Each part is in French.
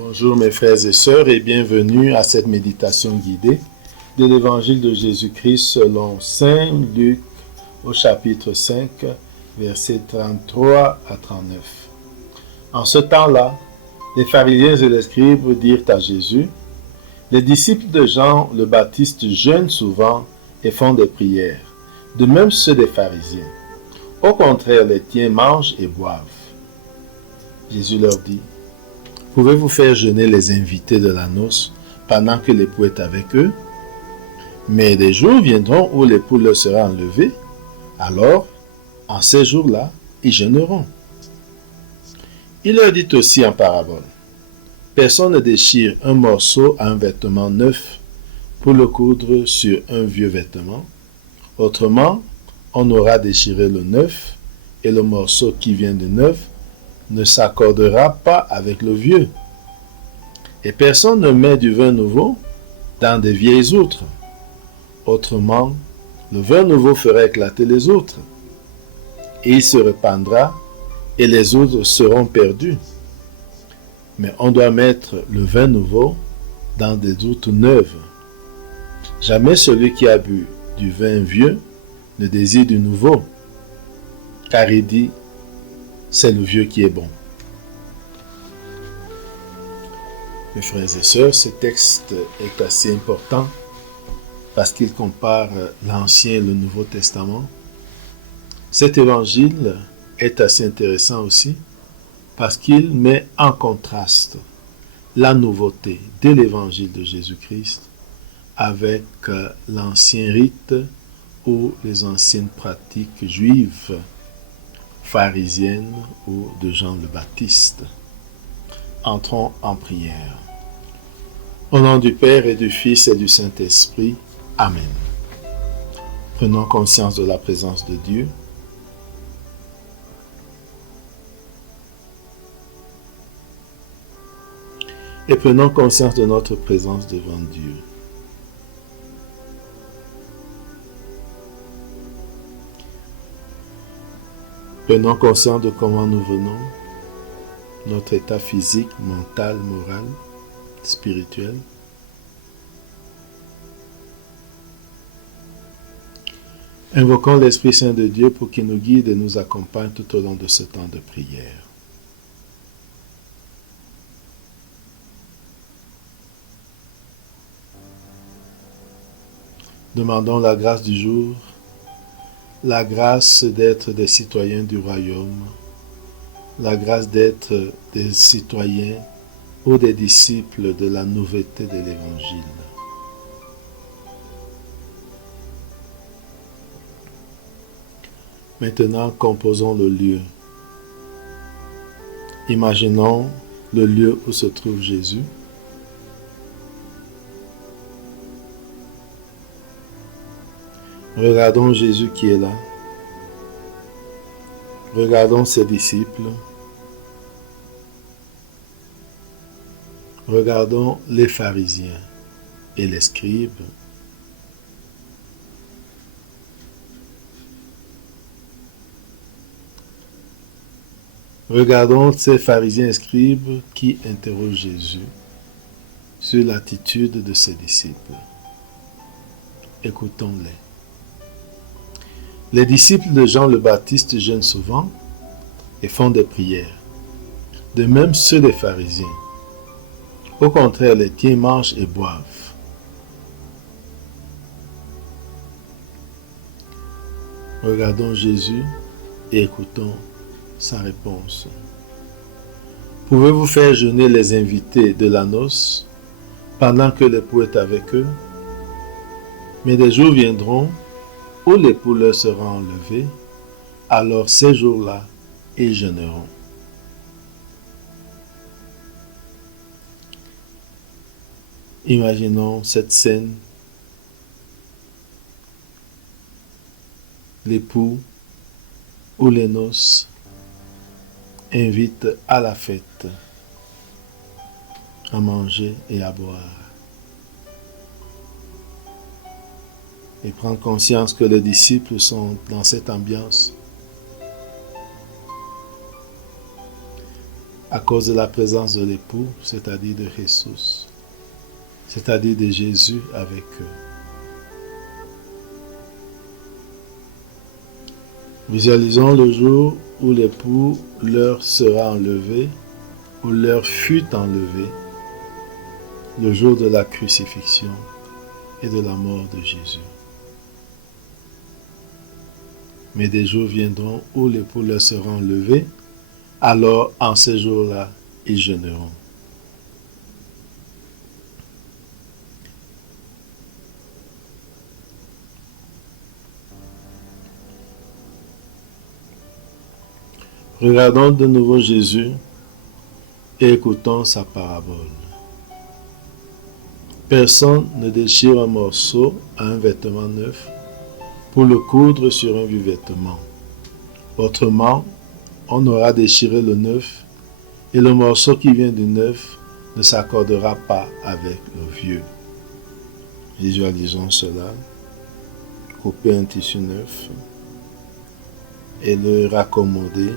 Bonjour mes frères et sœurs et bienvenue à cette méditation guidée de l'évangile de Jésus-Christ selon Saint Luc au chapitre 5, versets 33 à 39. En ce temps-là, les pharisiens et les scribes dirent à Jésus: les disciples de Jean le Baptiste jeûnent souvent et font des prières, de même ceux des pharisiens. Au contraire, les tiens mangent et boivent. Jésus leur dit: pouvez-vous faire jeûner les invités de la noce pendant que l'époux est avec eux? Mais des jours viendront où l'époux leur sera enlevé. Alors, en ces jours-là, ils jeûneront. Il leur dit aussi en parabole: personne ne déchire un morceau à un vêtement neuf pour le coudre sur un vieux vêtement. Autrement, on aura déchiré le neuf et le morceau qui vient de neuf ne s'accordera pas avec le vieux. Et personne ne met du vin nouveau dans des vieilles outres. Autrement, le vin nouveau fera éclater les outres, et il se répandra, et les outres seront perdues. Mais on doit mettre le vin nouveau dans des outres neuves. Jamais celui qui a bu du vin vieux ne désire du nouveau, car il dit: c'est le vieux qui est bon. Mes frères et sœurs, ce texte est assez important parce qu'il compare l'Ancien et le Nouveau Testament. Cet évangile est assez intéressant aussi parce qu'il met en contraste la nouveauté de l'évangile de Jésus-Christ avec l'ancien rite ou les anciennes pratiques juives, pharisienne ou de Jean le Baptiste. Entrons en prière. Au nom du Père et du Fils et du Saint-Esprit. Amen. Prenons conscience de la présence de Dieu. Et prenons conscience de notre présence devant Dieu. Prenons conscience de comment nous venons, notre état physique, mental, moral, spirituel. Invoquons l'Esprit Saint de Dieu pour qu'il nous guide et nous accompagne tout au long de ce temps de prière. Demandons la grâce du jour, la grâce d'être des citoyens du royaume, la grâce d'être des citoyens ou des disciples de la nouveauté de l'Évangile. Maintenant, composons le lieu. Imaginons le lieu où se trouve Jésus. Regardons Jésus qui est là. Regardons ses disciples. Regardons les pharisiens et les scribes. Regardons ces pharisiens et scribes qui interrogent Jésus sur l'attitude de ses disciples. Écoutons-les. Les disciples de Jean le Baptiste jeûnent souvent et font des prières, de même ceux des pharisiens. Au contraire, les tiens mangent et boivent. Regardons Jésus et écoutons sa réponse. Pouvez-vous faire jeûner les invités de la noce pendant que l'époux est avec eux? Mais des jours viendront où l'époux leur sera enlevé, alors ces jours-là, ils jeûneront. Imaginons cette scène. L'époux ou les noces invitent à la fête, à manger et à boire. Et prendre conscience que les disciples sont dans cette ambiance. à cause de la présence de l'époux, c'est-à-dire de Jésus, c'est-à-dire de Jésus avec eux. Visualisons le jour où l'époux leur sera enlevé, ou leur fut enlevé, le jour de la crucifixion et de la mort de Jésus. Mais des jours viendront où l'époux leur sera enlevé, alors en ces jours-là, ils jeûneront. Regardons de nouveau Jésus et écoutons sa parabole. Personne ne déchire un morceau à un vêtement neuf pour le coudre sur un vieux vêtement. Autrement, on aura déchiré le neuf et le morceau qui vient du neuf ne s'accordera pas avec le vieux. Visualisons cela. Couper un tissu neuf et le raccommoder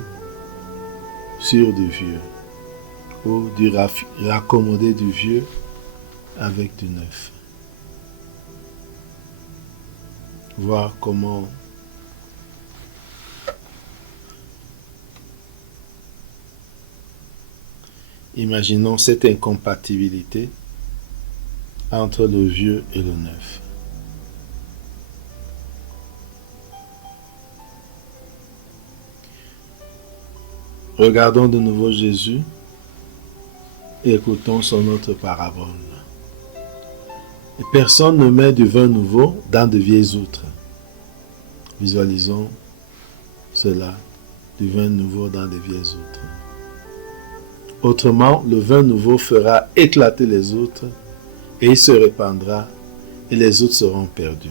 sur du vieux, ou raccommoder du vieux avec du neuf. Voir comment imaginons cette incompatibilité entre le vieux et le neuf. Regardons de nouveau Jésus et écoutons son autre parabole. Et personne ne met du vin nouveau dans de vieilles outres. Visualisons cela, du vin nouveau dans de vieilles outres. Autrement, le vin nouveau fera éclater les outres et il se répandra et les outres seront perdues.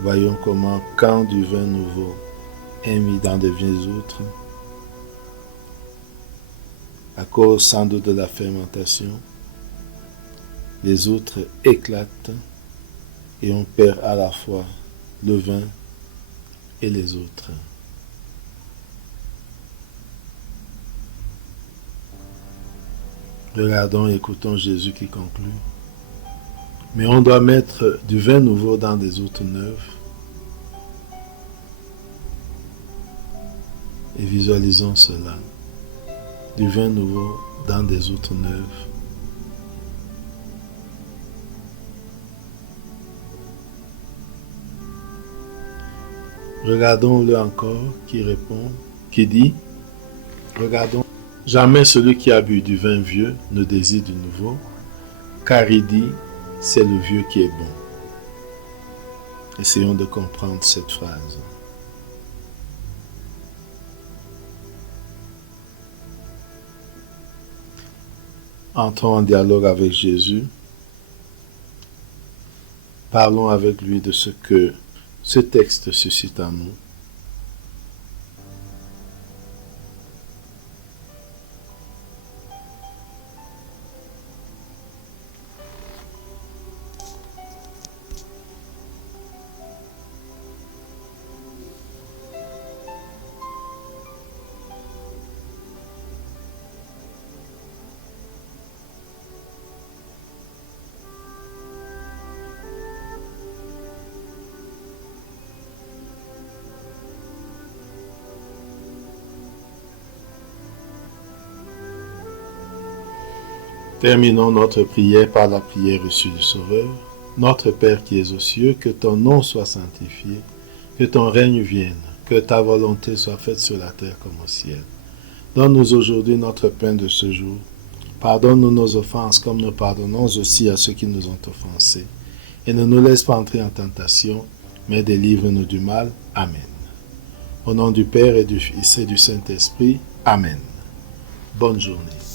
Voyons comment quand du vin nouveau est mis dans de vieilles outres, à cause sans doute de la fermentation, les outres éclatent et on perd à la fois le vin et les outres. Regardons et écoutons Jésus qui conclut. Mais on doit mettre du vin nouveau dans des outres neuves. Et visualisons cela. Du vin nouveau dans des outres neuves. Regardons-le encore qui répond, qui dit, regardons, jamais celui qui a bu du vin vieux ne désire du nouveau, car il dit, c'est le vieux qui est bon. Essayons de comprendre cette phrase. Entrons en dialogue avec Jésus. Parlons avec lui de ce que ce texte suscite en nous. Terminons notre prière par la prière reçue du Sauveur. Notre Père qui es aux cieux, que ton nom soit sanctifié, que ton règne vienne, que ta volonté soit faite sur la terre comme au ciel. Donne-nous aujourd'hui notre pain de ce jour. Pardonne-nous nos offenses comme nous pardonnons aussi à ceux qui nous ont offensés. Et ne nous laisse pas entrer en tentation, mais délivre-nous du mal. Amen. Au nom du Père et du Fils et du Saint-Esprit. Amen. Bonne journée.